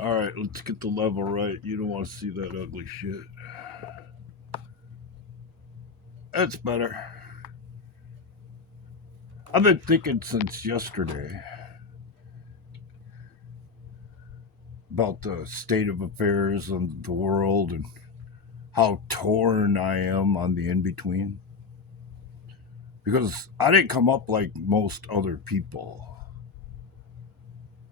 Alright, let's get the level right. You don't want to see that ugly shit. That's better. I've been thinking since yesterday about the state of affairs of the world and how torn I am on the in between. Because I didn't come up like most other people.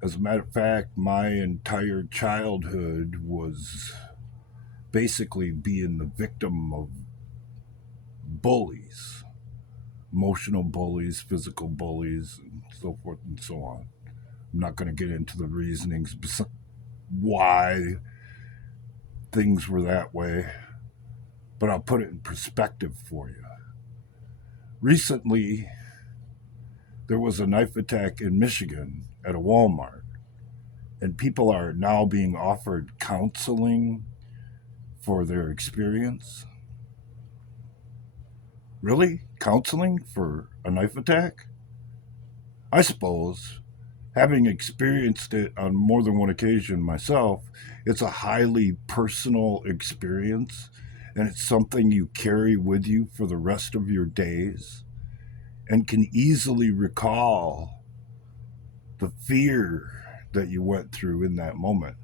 As a matter of fact, my entire childhood was basically being the victim of bullies, emotional bullies, physical bullies, and so forth and so on. I'm not going to get into the reasonings why things were that way, but I'll put it in perspective for you. Recently, there was a knife attack in Michigan at a Walmart, and people are now being offered counseling for their experience. Really? Counseling for a knife attack? I suppose, having experienced it on more than one occasion myself, it's a highly personal experience and it's something you carry with you for the rest of your days and can easily recall the fear that you went through in that moment.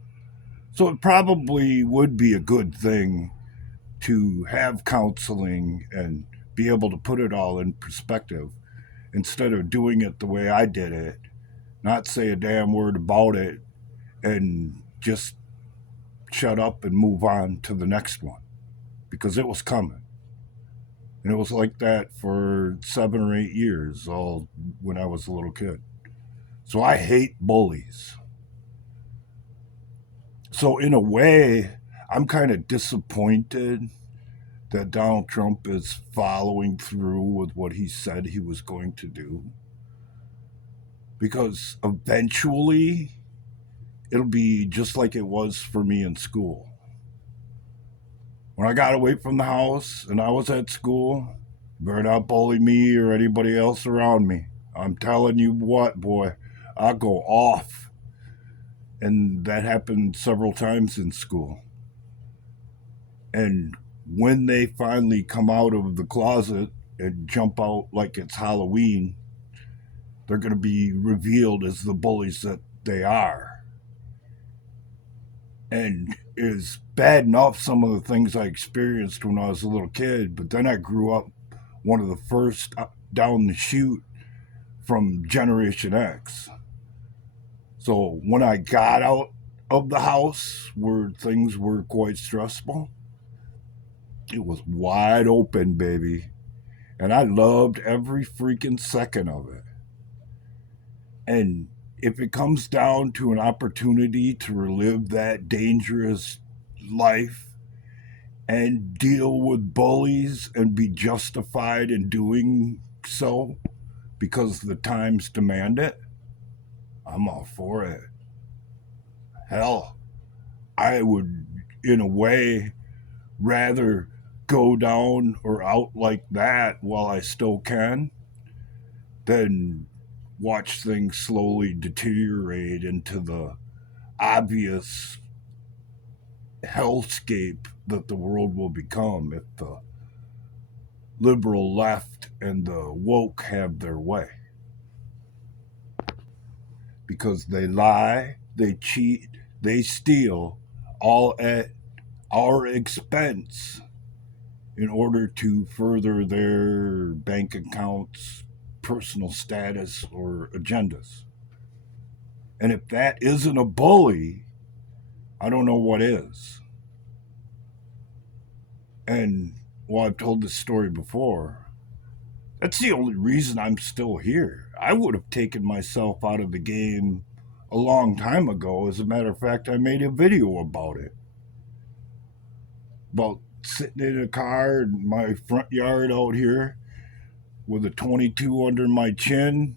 So it probably would be a good thing to have counseling and be able to put it all in perspective instead of doing it the way I did it, not say a damn word about it, and just shut up and move on to the next one because it was coming. And it was like that for 7 or 8 years, all when I was a little kid. So I hate bullies. So, in a way, I'm kind of disappointed that Donald Trump is following through with what he said he was going to do because eventually it'll be just like it was for me in school. When I got away from the house and I was at school, you better not bully me or anybody else around me. I'm telling you what, boy, I go off. And that happened several times in school. And when they finally come out of the closet and jump out like it's Halloween, they're going to be revealed as the bullies that they are. And it's bad enough some of the things I experienced when I was a little kid, but then I grew up one of the first down the chute from Generation X. So when I got out of the house where things were quite stressful, it was wide open, baby. And I loved every freaking second of it. And if it comes down to an opportunity to relive that dangerous life and deal with bullies and be justified in doing so because the times demand it, I'm all for it. Hell, I would, in a way, rather go down or out like that while I still can than watch things slowly deteriorate into the obvious hellscape that the world will become if the liberal left and the woke have their way. Because they lie, they cheat, they steal, all at our expense in order to further their bank accounts, personal status, or agendas. And if that isn't a bully, I don't know what is. And well, I've told this story before. That's the only reason I'm still here. I would have taken myself out of the game a long time ago. As a matter of fact, I made a video about it. About sitting in a car in my front yard out here with a 22 under my chin,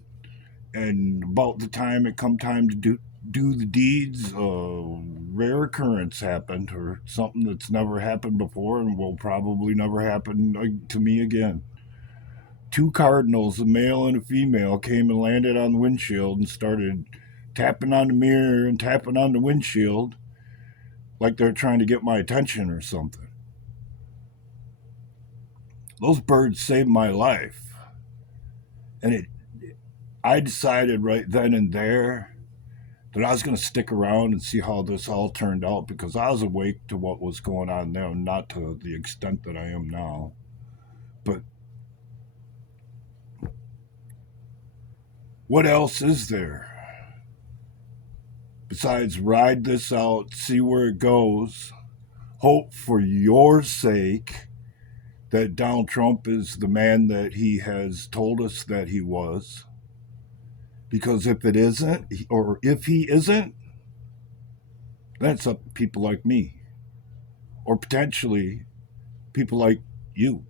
and about the time it come time to do the deeds, a rare occurrence happened, or something that's never happened before and will probably never happen to me again. Two cardinals, a male and a female, came and landed on the windshield and started tapping on the mirror and tapping on the windshield like they're trying to get my attention or something. Those birds saved my life. And I decided right then and there that I was going to stick around and see how this all turned out because I was awake to what was going on there, not to the extent that I am now. But what else is there besides ride this out, see where it goes, hope for your sake that Donald Trump is the man that he has told us that he was? Because if it isn't, or if he isn't, then it's up to people like me, or potentially people like you.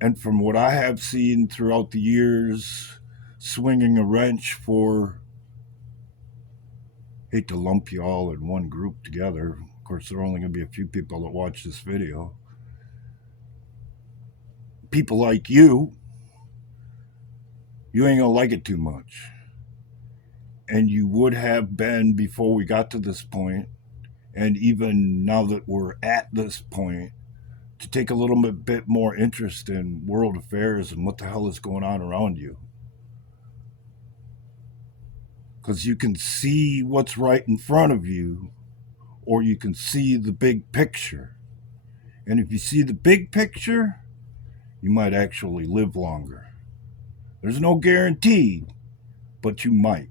And from what I have seen throughout the years, swinging a wrench for, hate to lump you all in one group together. Of course, there are only going to be a few people that watch this video. People like you ain't going to like it too much. And you would have been before we got to this point, and even now that we're at this point, to take a little bit more interest in world affairs and what the hell is going on around you. Because you can see what's right in front of you, or you can see the big picture. And if you see the big picture, you might actually live longer. There's no guarantee, but you might.